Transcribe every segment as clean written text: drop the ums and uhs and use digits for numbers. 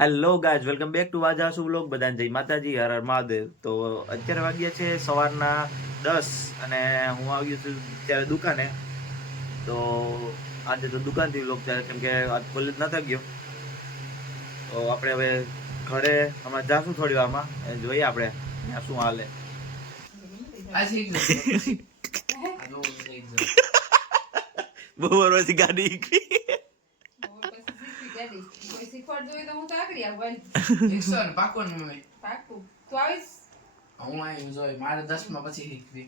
Hello guys, welcome back to Vajasu vlog. બધાને જય માતાજી, હર હર મહાદેવ. તો અત્યારે વાગ્યા છે સવારના 10 અને હું આવ્યો છું ત્યારે દુકાને. તો આજે તો દુકાનથી વ્લોગ ચાલે કેમ કે આજ કોલેજ નતા ગયો. તો આપણે હવે ઘરે હમણાં જાશું થોડી વારમાં, જોઈએ આપણે ત્યાં શું હાલે. બહુ વર્ષથી ગાડી શીખવાડજો તો હું તો આકડી આવું પાકો ને મમ્મી પાકું તું આવીશ હું આવી જોઈ મારે 10 માં પછી શીખવી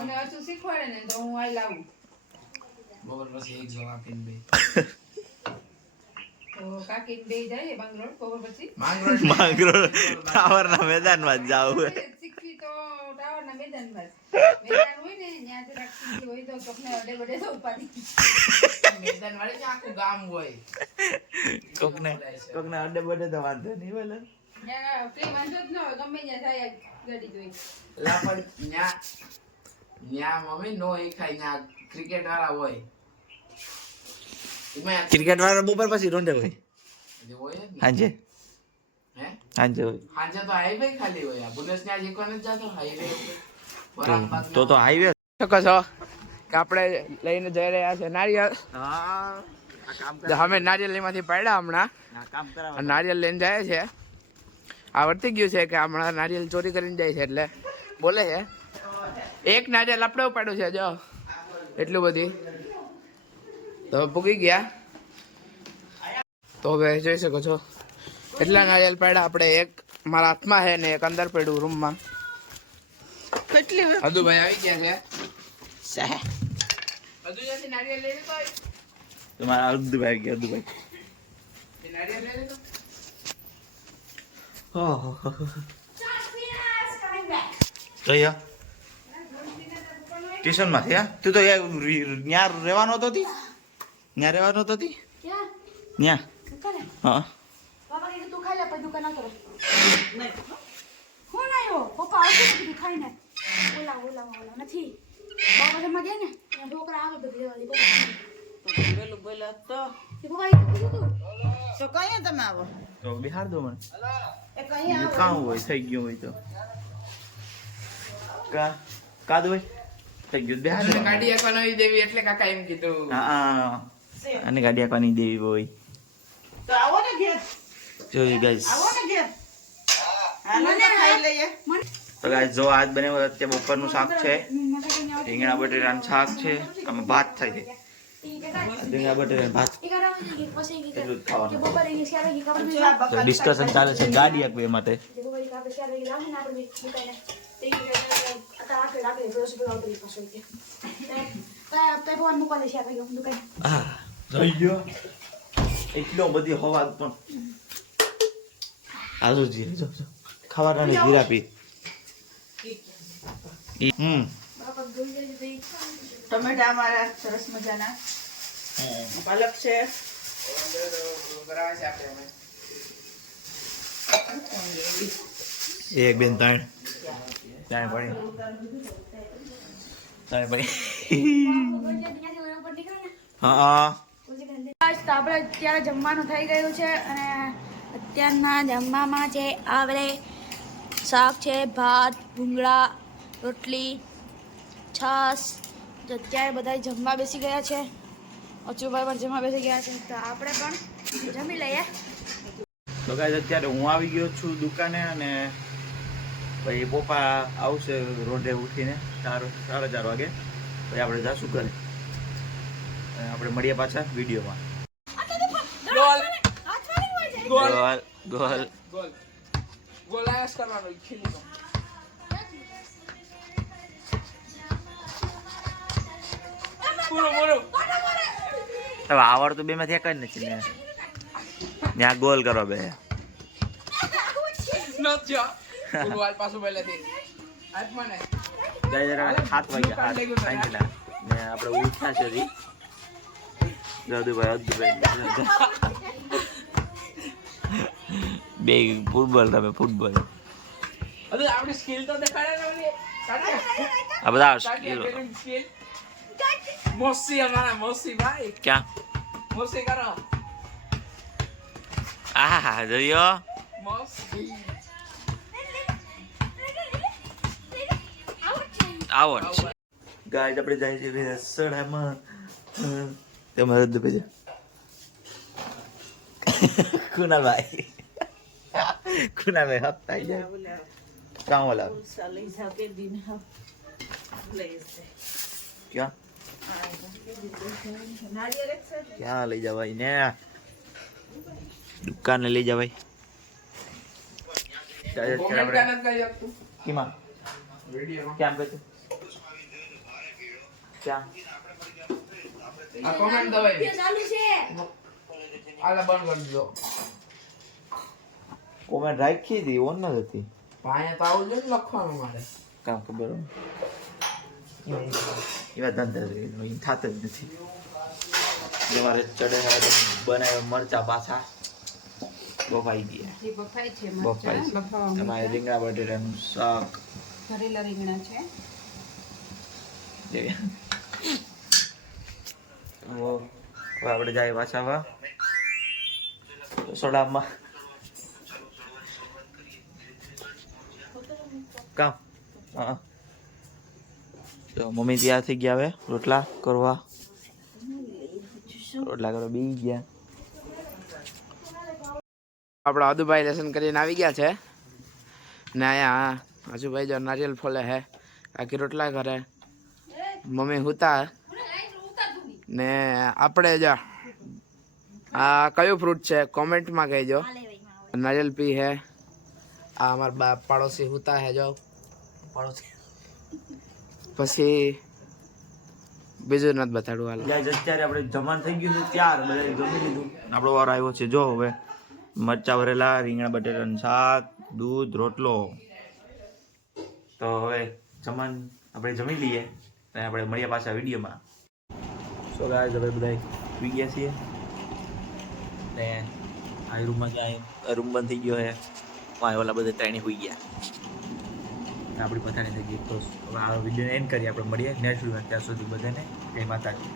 મને હજુ શીખવાડે ને તો હું આઈ લાવું બરોબર પછી એક જો આપીને બે તો કાકીને બે જાય માંગરોળ બરોબર પછી માંગરોળ ટાવરના મેદાનમાં જાવ શીખવી તો ટાવરના મેદાનમાં મેદાન હોય ને ત્યાં જ રાખી હોય તો ચોકને અડે બડે તો ઉપાડી મેદાન વાળે આખું ગામ હોય કોકને અડે બડે તો વાંધો નહીં બોલે કઈ વાંધો જ ન હોય ગમે ત્યાં જાય ગાડી જોઈ લા પણ ન્યા મમ્મી નો એ ખાઈ ન્યા ક્રિકેટ વાળા હોય ક્રિકેટ વાળા બપોર પછી રોંડે હોય હાંજે હે હાંજે હોય હાજે તો હાઈવે ખાલી હોય આ બુલેસ ન્યા જીકવા ન જાતો હાઈવે તો હાઈવે શકો છો કે આપણે લઈને જઈ રહ્યા છે નારિયેળ અમે નારિયેળ માંથી પડ્યા હમણાં નારિયેળ લઈને જાય છે આ વર્તી ગયું છે કે હમણાં નારિયેળ ચોરી કરીને જાય છે એટલે બોલે છે એક નારિયેળ આપણે ઉપાડ્યું છે જો એટલું બધી તો પૂગી ગયા તો હવે જોઈ શકો છો એટલા નારિયેળ પડ્યા આપણે એક મારા હાથમાં છે ને એક અંદર પડ્યું રૂમમાં અદુભાઈ આવી ગયા છે અદુભાઈ નારિયેળ લઈ લીધો તમારા અર્ધભાઈ ગયા અર્ધભાઈ નારિયેળ લઈ લીધો જયા ટ્યુશન માંથી હા તું તો ત્યાં રહેવાનો હતો ત્યાં રહેવાનો હતો ત્યાં હા બાબા કે તું ખાઈ લે પછી દુકાન આવતો હું આવ્યો પપ્પા આવશે ને ખાઈને ઓલા નથી બાબા જમવા ગયા ને ત્યાં છોકરા આવે બધું લેવા દે પેલું બોલ્યા તો પપ્પા એ કીધું તો કઈ તમે આવો તો બિહાર દો મને એ કઈ આવો કામ હોય થઈ ગયું હોય તો કાદ હોય થઈ ગયું બિહાર ગાડી આપવા નવી દેવી એટલે કાકા એમ કીધું હા અને ગાડી આપવાની દેવી હોય તો આવો ને ઘેર જોયું ગાઈસ આવો ને ઘેર આને તો ખાઈ લઈએ તો ગાઈસ જો આજ બને અત્યારે બપોરનું શાક છે રીંગણા બટેટાનું શાક છે આમાં ભાત થાય છે રીંગણા બટેટાનું ભાત એટલું જ ખાવાનું તો ડિસ્કશન ચાલે છે ગાડી આપવી માટે જોઈ ગયો એટલો બધી હવા પણ હાલો જી જો ખાવાના જીરા પી ટમેટા અમારા સરસ મજાના પાલક છે એક બેન ત્રણ પડી હા તો આપણે અત્યારે જમવાનું થઈ ગયું છે અને અત્યારના જમવામાં છે આપણે શાક છે ભાત ભૂંગળા રોટલી છાશ અત્યારે બધા જમવા બેસી ગયા છે અચુભાઈ પણ જમવા બેસી ગયા છે તો આપણે પણ જમી લઈએ તો ગાઈસ અત્યારે હું આવી ગયો છું દુકાને અને ભાઈ પપ્પા આવશે રોડે ઉઠીને 4:30 વાગે પછી આપણે જાશું ઘરે આપણે મળીએ પાછા વિડીયોમાં ગોલ ગોલ ગોલ આયસ કરવાનો ખીલી તો હવે આવડ તો બે માંથી એક જ નથી ને ત્યાં ગોલ કરો બે નત્યા ગોલ પાછું બેલે દે આજ મને જરા 7 વાગ્યા સાંજના ને આપણે ઉઠ્યા છે રી અદુભાઈ બે ફૂટબોલ રમે ફૂટબોલ અરે આપણી સ્કિલ તો દેખાડે ને ઓલી આ બધા સ્કિલ મોસી અમારા મોસી ભાઈ ક્યાં મોસી કરો આ જોયો આવો ગાય આપણે જાય છે રસોડામાં તમારે દુબે કુનાલભાઈ હપ્તા જાય કામ વાલા લઈ જાવ કે દિન હા લઈ જાય ક્યાં નારિયેળ એક છે ક્યાં લઈ જવાય ને દુકાને લઈ જવાય કોમેન્ટ કાન કરી આપતું કીમાં વિડિયો ક્યાં બેઠું ક્યાં આ કોમેન્ટ દબાઈ ચાલુ છે આલા બંધ કરી દીધો કોમેન્ટ રાખી હતી ઓન ન હતી પાયા તો આવું જ લખવાનું મારે કામ ખબર એવા ધંધા થતા જ નથી તમારે ચડે બનાવ્યા મરચા પાછા બફાઈ ગયા જે બફાય છે બફાઈ મરચાં છે. બફાવા તમારે રીંગણા બટેટાનું શાક ભરેલા રીંગણા છે હવે આપણે જાય પાછા વા રસોડામાં કામ હા તો મમ્મી તૈયાર થઈ ગયા હવે રોટલા કરવા બી ગયા આપણા અદુભાઈ લેસન કરીને આવી ગયા છે ને અહીંયા આજુભાઈ જો નારિયેલ ફોલે હે આખી રોટલા કરે મમ્મી હુતા ને આપણે જો આ કયું ફ્રૂટ છે કોમેન્ટમાં કહેજો નારિયેલ પી હે આ અમારા બા પાડોશી હુતા હે જો પાડોશી પછી બીજું નથી બતાડવું હાલ અત્યારે આપણે જમવાનું થઈ ગયું છે ત્યાર બધા જમી લીધું આપણો વાર આવ્યો છે જો હવે મરચા ભરેલા રીંગણા બટેટાનું શાક દૂધ રોટલો તો હવે જમવાનું આપણે જમી લઈએ અને આપણે મળીએ પાછા વિડીયોમાં સો ગાઈસ હવે બધા સુઈ ગયા છીએ ને આ રૂમમાં જાય રૂમ બંધ થઈ ગયો છે વાય ઓલા બધા ત્રણેય સુઈ ગયા આપણી પથારી થઈ ગઈ તો હવે આ વિડીયો એન્ડ કરીએ આપણે મળીએ નેક્સ્ટ વિડીયોમાં ત્યાં સુધી બધાને જય માતાજી